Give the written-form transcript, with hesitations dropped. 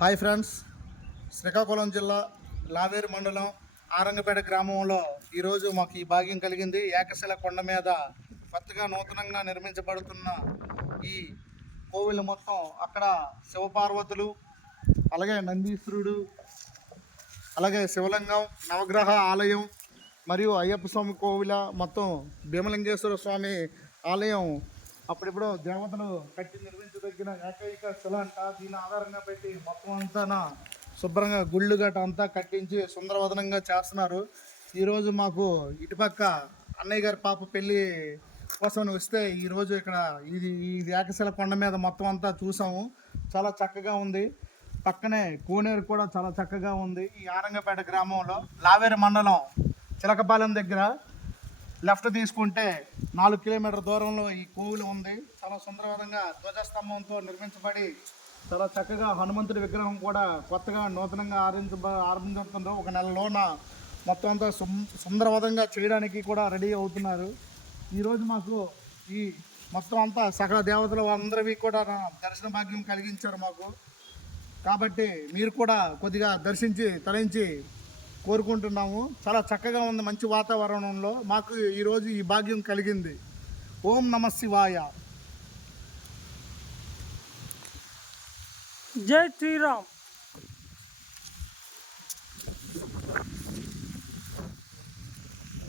Hi friends, Srikakulam జిల్లా లావేరు మండలం ఆరంగపేట గ్రామంలో ఈరోజు మాకు ఈ భాగ్యం కలిగింది. ఏకశిల కొండ మీద కొత్తగా నూతనంగా నిర్మించబడుతున్న ఈ కోవిలు మొత్తం అక్కడ శివపార్వతులు, అలాగే నందీశ్వరుడు, అలాగే శివలింగం, నవగ్రహ ఆలయం మరియు అయ్యప్ప స్వామి కోవిల మొత్తం భీమలింగేశ్వర స్వామి ఆలయం అప్పుడిప్పుడు దేవతలు కట్టి నిర్మించదగిన ఏకైక శిల అంట. దీని ఆధారంగా పెట్టి మొత్తం అంతా శుభ్రంగా గుళ్ళు గట్ట అంతా కట్టించి సుందరవదనంగా చేస్తున్నారు. ఈరోజు మాకు ఇటుపక్క అన్నయ్య గారి పాప పెళ్ళి కోసం వస్తే ఈరోజు ఇక్కడ ఈ ఏకశిల కొండ మీద మొత్తం అంతా చూసాము. చాలా చక్కగా ఉంది. పక్కనే కోనేరు కూడా చాలా చక్కగా ఉంది. ఈ ఆరంగపేట గ్రామంలో లావేరు మండలం చిలకపాలెం దగ్గర లెఫ్ట్ తీసుకుంటే 4 కిలోమీటర్ దూరంలో ఈ కోవిలు ఉంది. చాలా సుందరవంతంగా ధ్వజస్తంభంతో నిర్మించబడి చాలా చక్కగా హనుమంతుడి విగ్రహం కూడా కొత్తగా నూతనంగా ఆరంభించుతుండ్రు. ఒక నెలలోన మొత్తం అంతా సుందరవంతంగా చేయడానికి కూడా రెడీ అవుతున్నారు. ఈరోజు మాకు ఈ మొత్తం అంతా సకల దేవతలు అందరివి కూడా దర్శన భాగ్యం కలిగించారు మాకు. కాబట్టి మీరు కూడా కొద్దిగా దర్శించి తరించి కోరుకుంటున్నాము. చాలా చక్కగా ఉంది. మంచి వాతావరణంలో మాకు ఈరోజు ఈ భాగ్యం కలిగింది. ఓం నమః శివాయ. జై శ్రీరామ్.